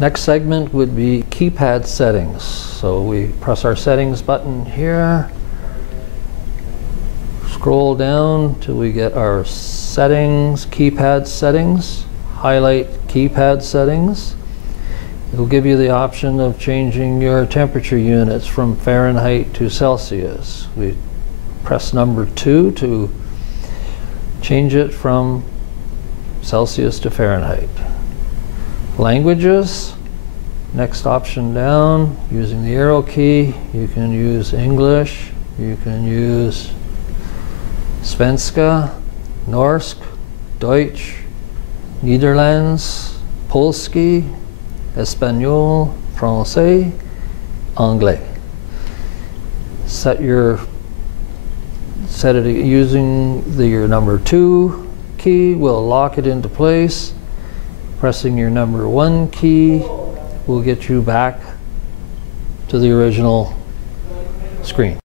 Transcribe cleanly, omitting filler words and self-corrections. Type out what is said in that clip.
Next segment would be keypad settings. So we press our settings button here, scroll down till we get our settings, keypad settings, highlight keypad settings. It'll give you the option of changing your temperature units from Fahrenheit to Celsius. We press number 2 to change it from Celsius to Fahrenheit. Languages, next option down, using the arrow key, you can use English, you can use Svenska, Norsk, Deutsch, Netherlands, Polski, Espanol, Francais, Anglais. Set it using your number 2 key will lock it into place. Pressing your number 1 key will get you back to the original screen.